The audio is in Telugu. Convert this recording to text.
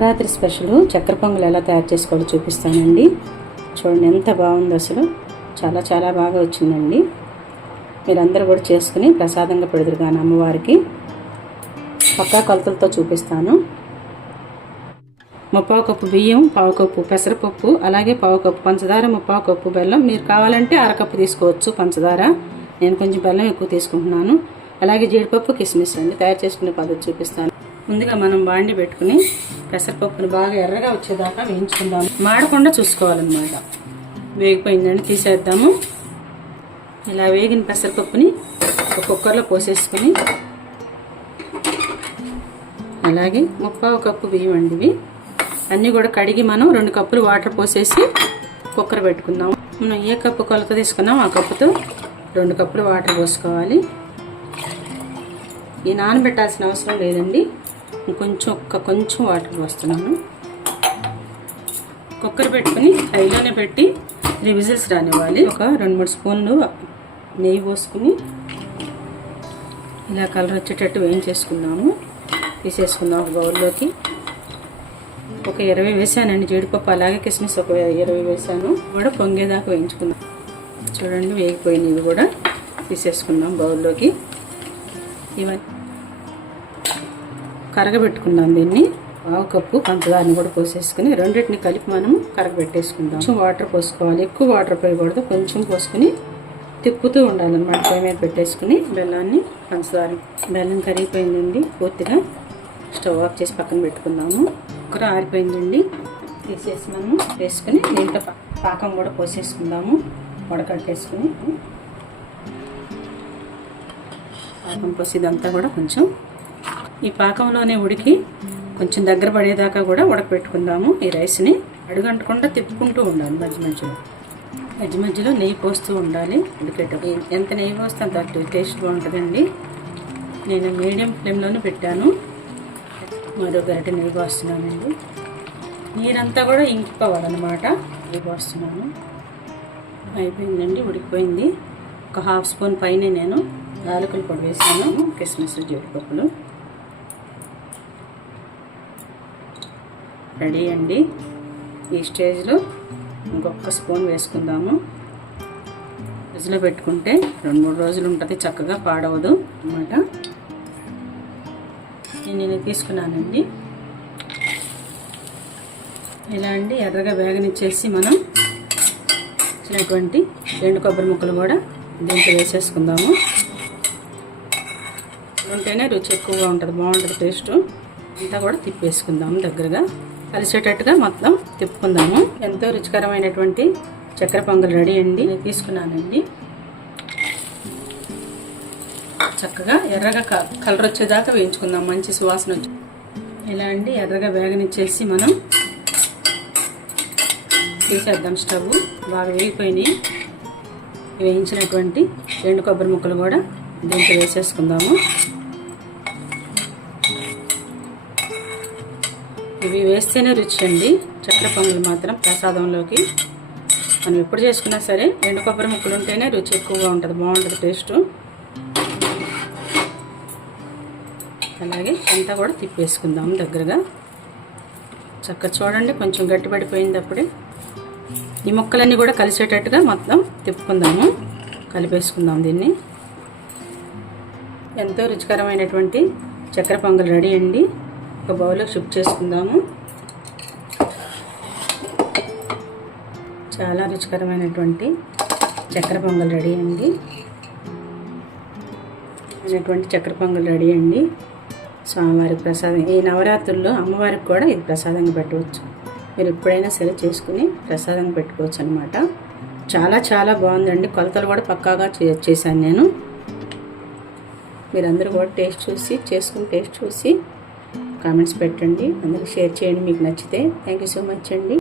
నవరాత్రి స్పెషల్ చక్కెర పొంగులు ఎలా తయారు చేసుకోవాలో చూపిస్తానండి. చూడండి ఎంత బాగుందో అసలు. చాలా చాలా బాగా వచ్చిందండి. మీరందరూ కూడా చేసుకుని ప్రసాదంగా పెడదురు కానీ అమ్మవారికి. పక్కా కొలతలతో చూపిస్తాను. ముప్పావు కప్పు బియ్యం పావు కప్పు పెసరపప్పు అలాగే పావు కప్పు పంచదార ముప్పావు కప్పు బెల్లం. మీరు కావాలంటే అరకప్పు తీసుకోవచ్చు పంచదార. నేను కొంచెం బెల్లం ఎక్కువ తీసుకుంటున్నాను. అలాగే జీడిపప్పు కిస్మిస్ అండి తయారు చేసుకునే పద్ధతి చూపిస్తాను. ముందుగా మనం బాండి పెట్టుకుని పెసరపప్పుని బాగా ఎర్రగా వచ్చేదాకా వేయించుకుందాం. మాడకుండా చూసుకోవాలన్నమాట. వేగిపోయిందని తీసేద్దాము. ఇలా వేగిన పెసరపప్పుని ఒక కుక్కర్లో పోసేసుకుని అలాగే ముప్పావు కప్పు బియ్యం అండి ఇవి. అన్నీ కూడా కడిగి మనం రెండు కప్పులు వాటర్ పోసేసి కుక్కర్ పెట్టుకుందాం. మనం ఏ కప్పు కొలత తీసుకున్నాం ఆ కప్పుతో రెండు కప్పులు వాటర్ పోసుకోవాలి. ఈ నానబెట్టాల్సిన అవసరం లేదండి. కొంచెం ఒక్క కొంచెం వాటర్ పోస్తున్నాను. కుక్కర్ పెట్టుకుని హైలోనే పెట్టి త్రీ విజిల్స్ రానివ్వాలి. ఒక రెండు మూడు స్పూన్లు నెయ్యి పోసుకుని ఇలా కలర్ వచ్చేటట్టు వేయించేసుకుందాము. తీసేసుకుందాం ఒక బౌల్లోకి. ఒక ఇరవై వేసానండి జీడిపప్పు అలాగే కిస్మిస్ ఒక ఇరవై వేసాను. కూడా పొంగేదాకా వేయించుకుందాం. చూడండి వేగిపోయినవి కూడా తీసేసుకుందాం బౌల్లోకి. ఇవన్నీ కరగబెట్టుకున్నాం దీన్ని. పావు కప్పు పంచదారని కూడా పోసేసుకుని రెండింటిని కలిపి మనం కరగబెట్టేసుకుందాం. కొంచెం వాటర్ పోసుకోవాలి. ఎక్కువ వాటర్ పోయకూడదు. కొంచెం పోసుకుని తిప్పుతూ ఉండాలన్నమాట. పై మీద పెట్టేసుకుని బెల్లాన్ని పంచదార. బెల్లం కరిగిపోయిందండి. పూర్తిగా స్టవ్ ఆఫ్ చేసి పక్కన పెట్టుకుందాము. కుక్కర ఆరిపోయిందండి. తీసేసి మనము వేసుకుని దీంట్లో పాకం కూడా పోసేసుకుందాము. వడకట్టేసుకుని పాకం పోసి ఇదంతా కూడా కొంచెం ఈ పాకంలోనే ఉడికి కొంచెం దగ్గర పడేదాకా కూడా ఉడకపెట్టుకుందాము. ఈ రైస్ని అడుగంటకుండా తిప్పుకుంటూ ఉండాలి మధ్య మధ్యలో. మధ్య మధ్యలో నెయ్యి పోస్తూ ఉండాలి. ఉడికేటప్పుడు ఎంత నెయ్యి పోస్తే అంత టేస్ట్ బాగుంటుందండి. నేను మీడియం ఫ్లేమ్లోనే పెట్టాను. మరో గరిటె నెయ్యి పోస్తున్నానండి నీరంతా కూడా ఇంకిపోవాలన్నమాట. నెయ్యి పోస్తున్నాను. అయిపోయిందండి ఉడికిపోయింది. ఒక హాఫ్ స్పూన్ పైన నేను యాలకుల పొడి వేసాను. కిస్మిస్ జీడిపప్పులు. రెడీ అండి. ఈ స్టేజ్లో ఇంకొక స్పూన్ వేసుకుందాము. ఫ్రిడ్జ్లో పెట్టుకుంటే రెండు మూడు రోజులు ఉంటుంది చక్కగా పాడవదు అన్నమాట. నేను తీసుకున్నానండి. ఇలా అండి ఎర్రగా వేగనిచ్చేసి మనం ఇచ్చినటువంటి రెండు కొబ్బరి ముక్కలు కూడా దీంట్లో వేసేసుకుందాము. ఉంటేనే రుచి ఎక్కువగా ఉంటుంది బాగుంటుంది టేస్ట్. అంతా కూడా తిప్పేసుకుందాము దగ్గరగా. కలిసేటట్టుగా మొత్తం తిప్పుకుందాము. ఎంతో రుచికరమైనటువంటి చక్కెర పొంగల్ రెడీ అండి. తీసుకున్నానండి. చక్కగా ఎర్రగా కలర్ వచ్చేదాకా వేయించుకుందాం. మంచి సువాసన వచ్చి ఇలా అండి ఎర్రగా వేగనిచ్చేసి మనం తీసేద్దాం స్టవ్. బాగా వేగిపోయినాయి. వేయించినటువంటి ఎండు కొబ్బరి ముక్కలు కూడా దీంట్లో వేసేసుకుందాము. ఇవి వేస్తేనే రుచి అండి. చక్కెర పొంగలు మాత్రం ప్రసాదంలోకి మనం ఎప్పుడు చేసుకున్నా సరే ఎండు కొబ్బరి ముక్కలు ఉంటేనే రుచి ఎక్కువగా ఉంటుంది బాగుంటుంది టేస్టు. అలాగే అంతా కూడా తిప్పేసుకుందాం దగ్గరగా. చక్క చూడండి కొంచెం గట్టిపడిపోయింది అప్పుడే. ఈ ముక్కలన్నీ కూడా కలిసేటట్టుగా మొత్తం తిప్పుకుందాము. కలిపేసుకుందాం దీన్ని. ఎంతో రుచికరమైనటువంటి చక్కెర పొంగల్ రెడీ అండి. ఒక బౌల్లో షిఫ్ట్ చేసుకుందాము. చాలా రుచికరమైనటువంటి చక్కెర పొంగల్ రెడీ అండి. అయినటువంటి చక్కెర పొంగల్ రెడీ అండి. స్వామివారి ప్రసాదం ఈ నవరాత్రుల్లో అమ్మవారికి కూడా ఇది ప్రసాదంగా పెట్టవచ్చు. మీరు ఎప్పుడైనా సరే చేసుకుని ప్రసాదంగా పెట్టుకోవచ్చు అనమాట చాలా చాలా బాగుందండి. కొలతలు కూడా పక్కాగా చే చేశాను నేను. మీరందరూ కూడా టేస్ట్ చూసి చేసుకుని టేస్ట్ చూసి కామెంట్స్ పెట్టండి. అందరికి షేర్ చేయండి. మీకు నచ్చితే థ్యాంక్ యూ సో మచ్ అండి.